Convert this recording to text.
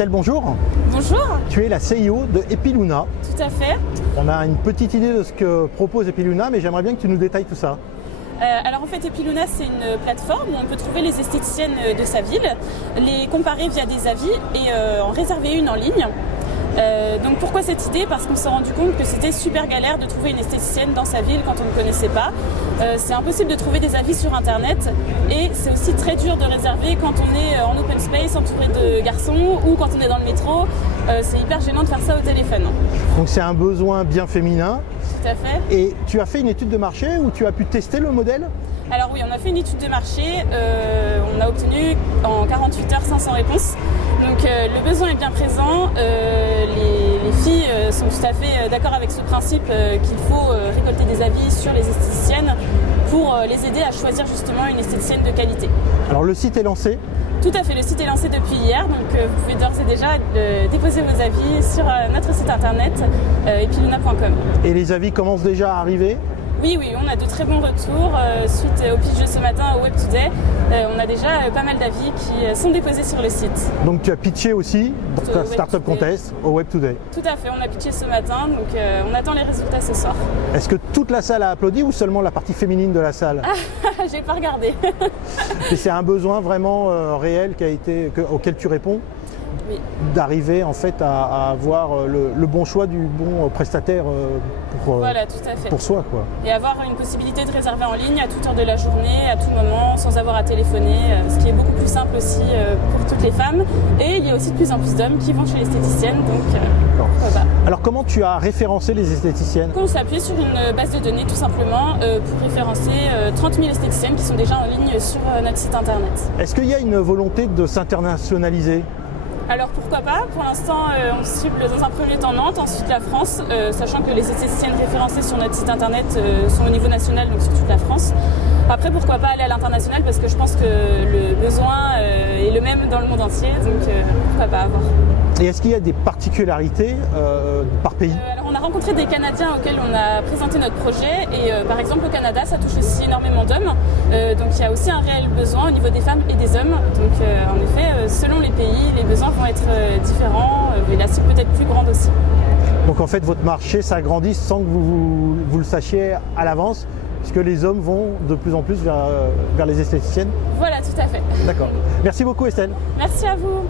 Estelle, bonjour. Bonjour. Tu es la CIO de Epiluna. Tout à fait. On a une petite idée de ce que propose Epiluna, mais j'aimerais bien que tu nous détailles tout ça. Alors en fait, Epiluna, c'est une plateforme où on peut trouver les esthéticiennes de sa ville, les comparer via des avis et en réserver une en ligne. Donc pourquoi cette idée? Parce qu'on s'est rendu compte que c'était super galère de trouver une esthéticienne dans sa ville quand on ne connaissait pas. C'est impossible de trouver des avis sur internet et c'est aussi très dur de réserver quand on est en open space entouré de garçons ou quand on est dans le métro. C'est hyper gênant de faire ça au téléphone. Donc c'est un besoin bien féminin. Tout à fait. Et tu as fait une étude de marché où tu as pu tester le modèle? Alors oui, on a fait une étude de marché, on a obtenu en 48 heures 500 réponses. Donc le besoin est bien présent, les filles sont tout à fait d'accord avec ce principe qu'il faut récolter des avis sur les esthéticiennes pour les aider à choisir justement une esthéticienne de qualité. Alors le site est lancé? Tout à fait, le site est lancé depuis hier, donc vous pouvez d'ores et déjà déposer vos avis sur notre site internet epiluna.com. Et les avis commencent déjà à arriver? Oui, on a de très bons retours. Suite au pitch de ce matin au Web Today, on a déjà pas mal d'avis qui sont déposés sur le site. Donc tu as pitché aussi dans ta Startup Contest au Web Today? Tout à fait, on a pitché ce matin, donc on attend les résultats ce soir. Est-ce que toute la salle a applaudi ou seulement la partie féminine de la salle? J'ai pas regardé. Et c'est un besoin vraiment réel auquel tu réponds? Oui. D'arriver en fait à avoir le bon choix du bon prestataire Voilà, tout à fait. pour soi, quoi. Et avoir une possibilité de réserver en ligne à toute heure de la journée, à tout moment, sans avoir à téléphoner, ce qui est beaucoup plus simple aussi pour toutes les femmes. Et il y a aussi de plus en plus d'hommes qui vont chez l'esthéticienne, donc pourquoi pas. Alors comment tu as référencé les esthéticiennes? On s'est appuyé sur une base de données tout simplement pour référencer 30 000 esthéticiennes qui sont déjà en ligne sur notre site internet. Est-ce qu'il y a une volonté de s'internationaliser? Alors pourquoi pas? Pour l'instant, on cible dans un premier temps Nantes, ensuite la France, sachant que les esthéticiennes référencées sur notre site internet sont au niveau national, donc sur toute la France. Après, pourquoi pas aller à l'international, parce que je pense que le besoin est le même dans le monde entier, donc pourquoi pas avoir. Et est-ce qu'il y a des particularités par pays? Alors on a rencontré des Canadiens auxquels on a présenté notre projet et par exemple au Canada ça touche aussi énormément d'hommes, donc il y a aussi un réel besoin au niveau des femmes et des hommes, donc en effet selon les pays les besoins vont être différents et la cible peut être plus grande aussi. Donc en fait votre marché s'agrandit sans que vous le sachiez à l'avance, puisque les hommes vont de plus en plus vers les esthéticiennes? Voilà, tout à fait. D'accord. Merci beaucoup Estelle. Merci à vous.